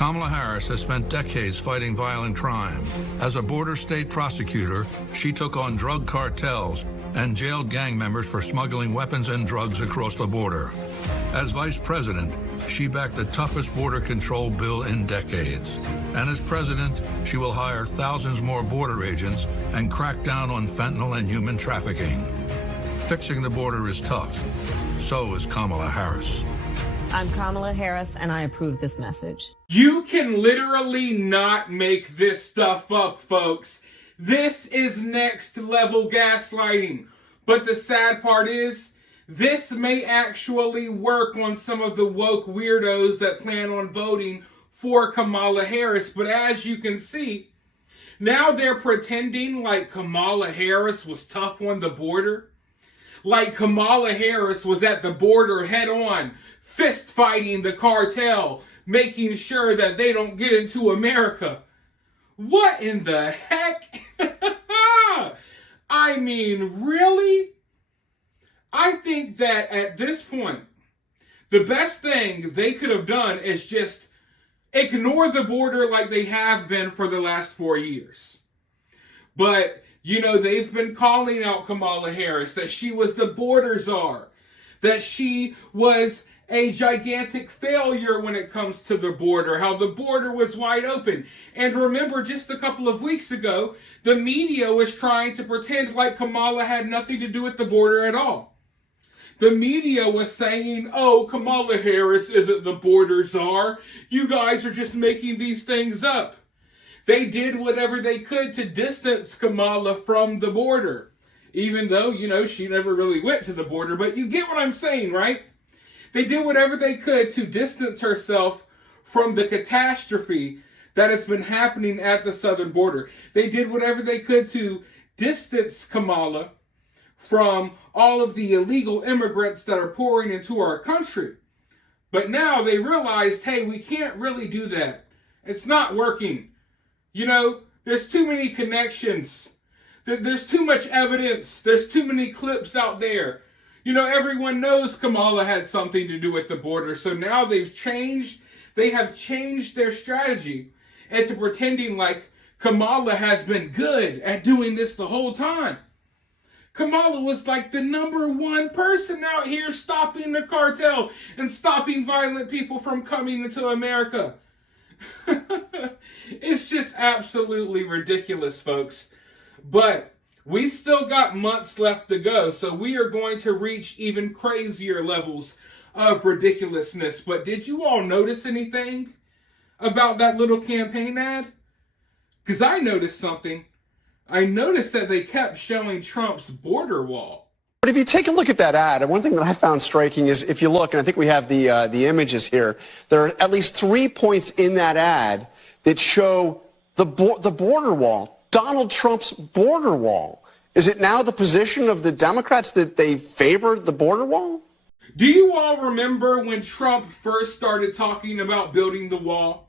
Kamala Harris has spent decades fighting violent crime. As a border state prosecutor, she took on drug cartels and jailed gang members for smuggling weapons and drugs across the border. As vice president, she backed the toughest border control bill in decades. And as president, she will hire thousands more border agents and crack down on fentanyl and human trafficking. Fixing the border is tough. So is Kamala Harris. I'm Kamala Harris, and I approve this message. You can literally not make this stuff up, folks. This is next level gaslighting. But the sad part is, this may actually work on some of the woke weirdos that plan on voting for Kamala Harris. But as you can see, now they're pretending like Kamala Harris was tough on the border. Like Kamala Harris was at the border head on, fist fighting the cartel, making sure that they don't get into America. What in the heck? I mean, really? I think that at this point, the best thing they could have done is just ignore the border like they have been for the last 4 years. But, you know, they've been calling out Kamala Harris that she was the border czar, that she was a gigantic failure when it comes to the border, how the border was wide open. And remember, just a couple of weeks ago, the media was trying to pretend like Kamala had nothing to do with the border at all. The media was saying, oh, Kamala Harris isn't the border czar. You guys are just making these things up. They did whatever they could to distance Kamala from the border, even though, you know, she never really went to the border. But you get what I'm saying, right? They did whatever they could to distance herself from the catastrophe that has been happening at the southern border. They did whatever they could to distance Kamala from all of the illegal immigrants that are pouring into our country. But now they realized, hey, we can't really do that. It's not working. You know, there's too many connections. There's too much evidence. There's too many clips out there. You know, everyone knows Kamala had something to do with the border. So now they have changed their strategy into pretending like Kamala has been good at doing this the whole time. Kamala was like the #1 person out here stopping the cartel and stopping violent people from coming into America. It's just absolutely ridiculous, folks. But we still got months left to go, so we are going to reach even crazier levels of ridiculousness. But did you all notice anything about that little campaign ad? Because I noticed something. I noticed that they kept showing Trump's border wall. But if you take a look at that ad, one thing that I found striking is if you look, and I think we have the images here, there are at least 3 points in that ad that show the border wall, Donald Trump's border wall. Is it now the position of the Democrats that they favor the border wall? Do you all remember when Trump first started talking about building the wall?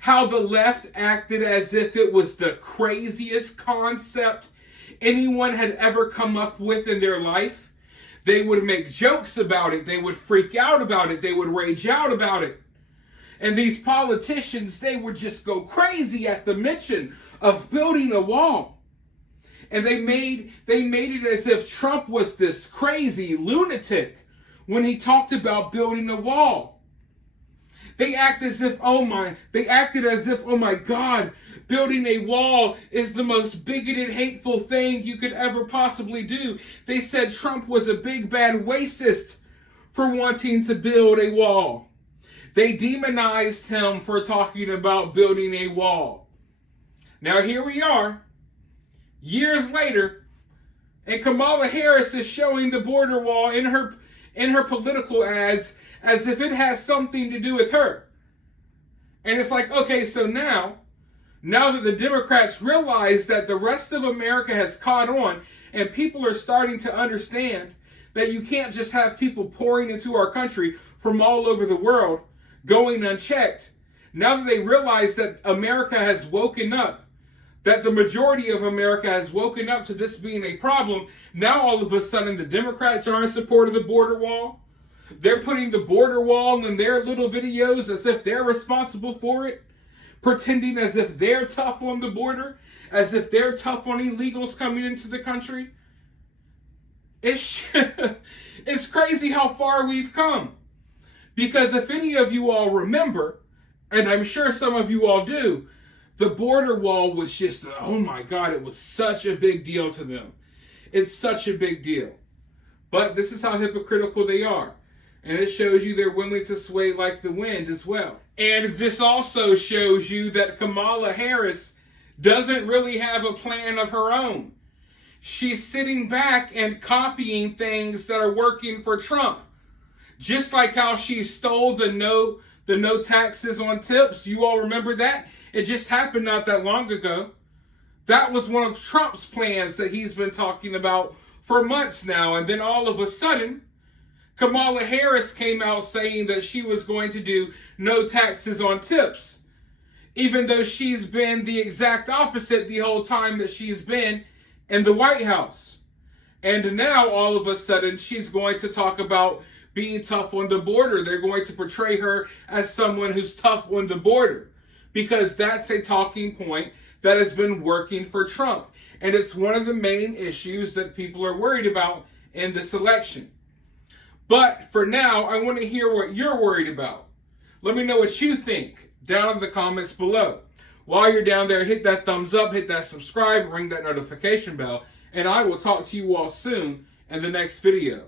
How the left acted as if it was the craziest concept anyone had ever come up with in their life. They would make jokes about it. They would freak out about it. They would rage out about it. And these politicians, they would just go crazy at the mention of building a wall. And they made it as if Trump was this crazy lunatic when he talked about building a wall. They acted as if, oh my God, building a wall is the most bigoted, hateful thing you could ever possibly do. They said Trump was a big, bad racist for wanting to build a wall. They demonized him for talking about building a wall. Now here we are, years later, and Kamala Harris is showing the border wall in her political ads as if it has something to do with her. And it's like, okay, so now that the Democrats realize that the rest of America has caught on and people are starting to understand that you can't just have people pouring into our country from all over the world going unchecked. Now that they realize that America has woken up, that the majority of America has woken up to this being a problem, now all of a sudden the Democrats are in support of the border wall. They're putting the border wall in their little videos as if they're responsible for it, pretending as if they're tough on the border, as if they're tough on illegals coming into the country. It's crazy how far we've come. Because if any of you all remember, and I'm sure some of you all do, the border wall was just, oh my God, it was such a big deal to them. It's such a big deal. But this is how hypocritical they are. And it shows you they're willing to sway like the wind as well. And this also shows you that Kamala Harris doesn't really have a plan of her own. She's sitting back and copying things that are working for Trump. Just like how she stole the no taxes on tips. You all remember that? It just happened not that long ago. That was one of Trump's plans that he's been talking about for months now. And then all of a sudden, Kamala Harris came out saying that she was going to do no taxes on tips, even though she's been the exact opposite the whole time that she's been in the White House. And now, all of a sudden, she's going to talk about being tough on the border. They're going to portray her as someone who's tough on the border, because that's a talking point that has been working for Trump. And it's one of the main issues that people are worried about in this election. But for now, I want to hear what you're worried about. Let me know what you think down in the comments below. While you're down there, hit that thumbs up, hit that subscribe, ring that notification bell, and I will talk to you all soon in the next video.